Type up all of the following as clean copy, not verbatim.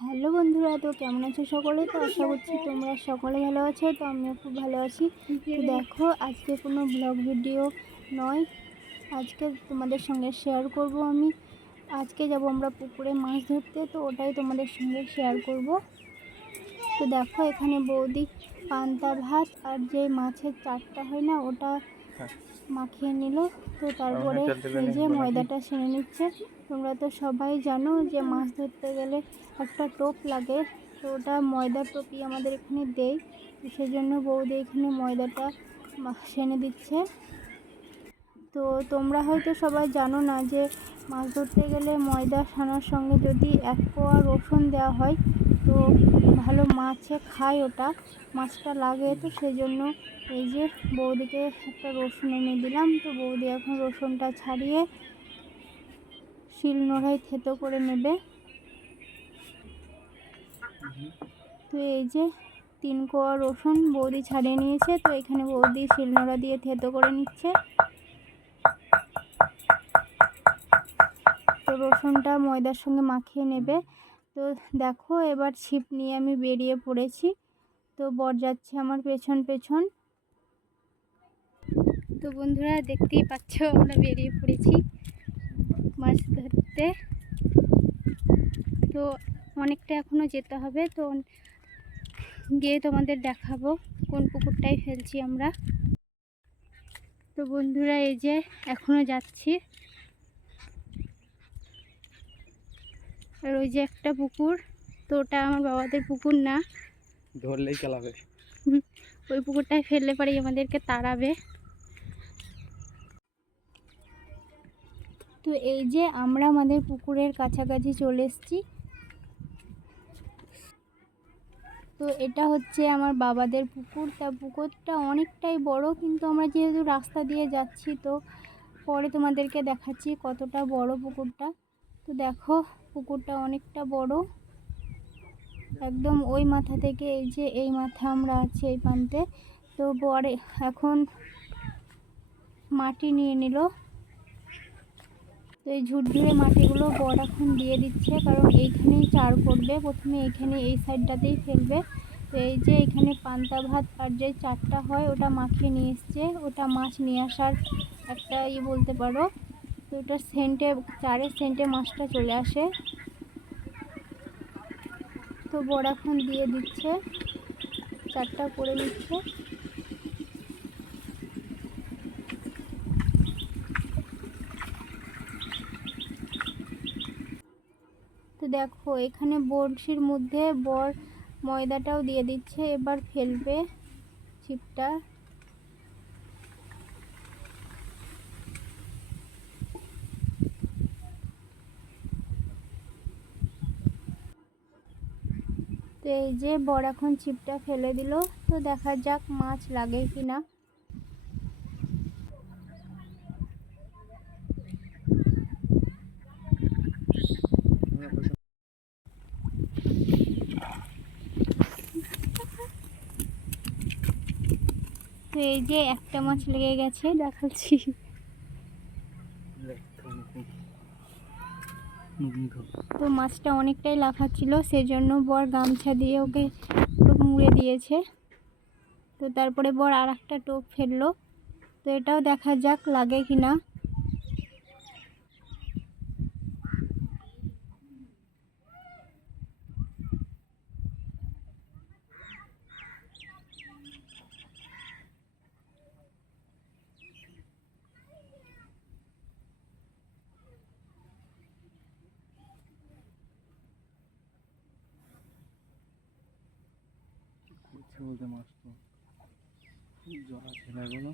Hello বন্ধুরা, তো কেমন আছো সকলে? তো আশা করছি তোমরা সকলে ভালো আছো। তো আমিও খুব ভালো আছি। তো দেখো, আজকে কোনো ব্লগ ভিডিও নয়, আজকে তোমাদের সঙ্গে শেয়ার করব আমি আজকে যাব আমরা পুকুরে মাছ ধরতে, তো ওটাই তোমাদের সঙ্গে শেয়ার করব। তো দেখো, এখানে বৌদি পান্তা ভাত আর যে মাছের চারটা হয় না, ওটা মাখিয়ে নিল। তো তারপরে এই যে ময়দাটা সেনে নিচ্ছে। তোমরা তো সবাই জানো যে মাছ ধরতে গেলে একটা টোপ লাগে, তো ওটা ময়দার টোপই আমাদের এখানে দেয়। তো সেজন্য বৌদি এখানে ময়দাটা সেনে দিচ্ছে। তো তোমরা হয়তো সবাই জানো না যে মাছ ধরতে গেলে ময়দা সানার সঙ্গে যদি 1 কোয়া রসুন দেওয়া হয় তো ভালো মাছে খায়, ওটা মাছটা লাগে। তো সেই জন্য এই যে বৌদিকে একটা রসুন এনে দিলাম। তো বৌদি এখন রসুনটা ছাড়িয়ে শিলনোড়ায় থেতো করে নেবে। তো এই যে 3 কোয়া রসুন বৌদি ছাড়িয়ে নিয়েছে। তো এখানে বৌদি শিলনোড়া দিয়ে থেতো করে নিচ্ছে। তো রসুনটা ময়দার সঙ্গে মাখিয়ে নেবে। তো দেখো, এবার ছিপ নিয়ে আমি বেরিয়ে পড়েছি। তো বর যাচ্ছে আমার পেছন পেছন। তো বন্ধুরা, দেখতেই পাচ্ছ আমরা বেরিয়ে পড়েছি মাছ ধরতে। তো অনেকটা এখনও যেতে হবে, তো গিয়ে তোমাদের দেখাবো কোন পুকুরটায় ফেলছি আমরা। তো বন্ধুরা, এই যে এখনও যাচ্ছি। আর ওই যে একটা পুকুর, তো ওটা আমার বাবাদের পুকুর না, ধরলেই চালাবে। ওই পুকুরটায় ফেললে পরেই আমাদেরকে তাড়াবে। তো এই যে আমরা আমাদের পুকুরের কাছাকাছি চলে এসেছি। তো এটা হচ্ছে আমার বাবাদের পুকুর। তা পুকুরটা অনেকটাই বড়, কিন্তু আমরা যেহেতু রাস্তা দিয়ে যাচ্ছি তো পরে তোমাদেরকে দেখাচ্ছি কতটা বড় পুকুরটা। তো দেখো, পুকুরটা অনেকটা বড়, একদম ওই মাথা থেকে এই যে এই মাথা আমরা আছি এই প্রান্তে। তো পরে এখন মাটি নিয়ে নিল। তো এই ঝুরঝুরে মাটিগুলো বর এখন দিয়ে দিচ্ছে, কারণ এইখানেই চার করবে। প্রথমে এইখানে এই সাইডটাতেই ফেলবে। তো এই যে এখানে পান্তা ভাত আর যে চারটা হয় ওটা মাখিয়ে নিয়ে এসছে, ওটা মাছ নিয়ে আসার একটা বলতে পারো। তো ওটা সেন্টে, চারের সেন্টে মাছটা চলে আসে। তো বর এখন দিয়ে দিচ্ছে, চারটা করে দিচ্ছে। তো দেখো, এখানে বড়শির মধ্যে বর ময়দাটাও দিয়ে দিচ্ছে, এবার ফেলবে ছিপটা। তো এই যে বর এখন ছিপটা ফেলে দিল। তো দেখা যাক মাছ লাগে কিনা। তো এই যে একটা মাছ লেগে গেছে, দেখাচ্ছি। তো মাছটা অনেকটাই লাফাচ্ছিল, সেজন্য বর গামছা দিয়ে ওকে মুড়ে দিয়েছে। তো তারপরে বর আর একটা টোপ ফেললো। তো এটাও দেখা যাক লাগে কিনা। বলতে মাছ তো জল আছে না কোনো।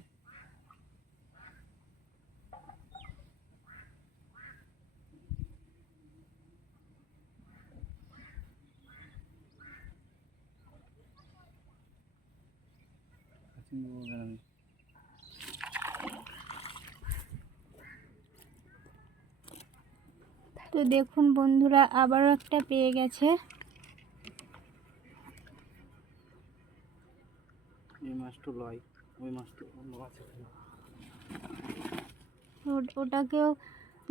তো দেখুন বন্ধুরা, আবারও একটা পেয়ে গেছে। এই মাছটা লয়, ওই মাছটা অন্য মাছ। ওটাকেও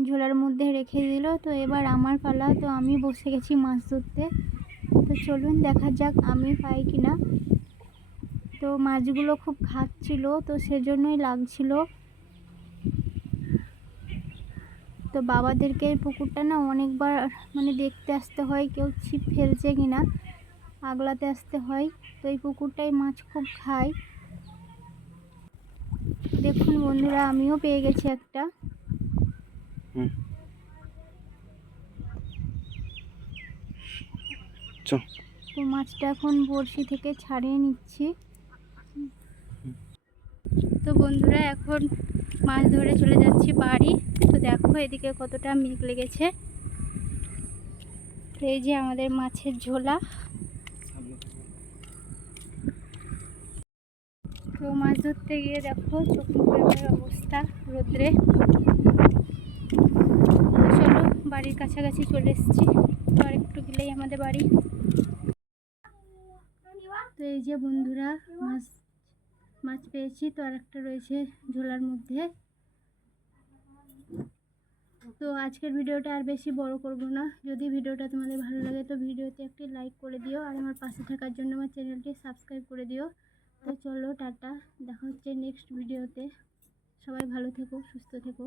ঝোলার মধ্যে রেখে দিল। তো এবার আমার পালা, তো আমি বসে গেছি মাছ ধরতে। তো চলুন দেখা যাক আমি পাই কিনা। তো মাছগুলো খুব খাচ্ছিল, তো সেজন্যই লাগছিল। তো বাবাদেরকে এই পুকুরটা না অনেকবার মানে দেখতে আসতে হয়, কেউ ছিপ ফেলছে কিনা আগলাতে আসতে হয়। তো এই পুকুরটায় মাছ খুব খায়। দেখুন বন্ধুরা, আমিও পেয়ে গেছি একটা। তো মাছটা এখন বড়শি থেকে ছাড়িয়ে নিচ্ছি। তো বন্ধুরা, এখন মাছ ধরে চলে যাচ্ছি বাড়ি। তো দেখো এদিকে কতটা মেঘ লেগেছে। তো এই যে আমাদের মাছের ঝোলা। তো মাছ ধরতে গিয়ে দেখো চোখ মুখের অবস্থা রোদ্রে। তো চলো বাড়ির কাছাকাছি চলে এসেছি। তো আর একটু গেলেই আমাদের বাড়ি। তো এই যে বন্ধুরা, মাছ পেয়েছি। তো আর একটা রয়েছে ঝোলার মধ্যে। তো আজকের ভিডিওটা আর বেশি বড় করব না। যদি ভিডিওটা তোমাদের ভালো লাগে তো ভিডিওতে একটি লাইক করে দিও, আর আমার পাশে থাকার জন্য আমার চ্যানেলটি সাবস্ক্রাইব করে দিও। তো চলো টাটা, দেখা হচ্ছে নেক্সট ভিডিওতে। সবাই ভালো থেকো, সুস্থ থেকো।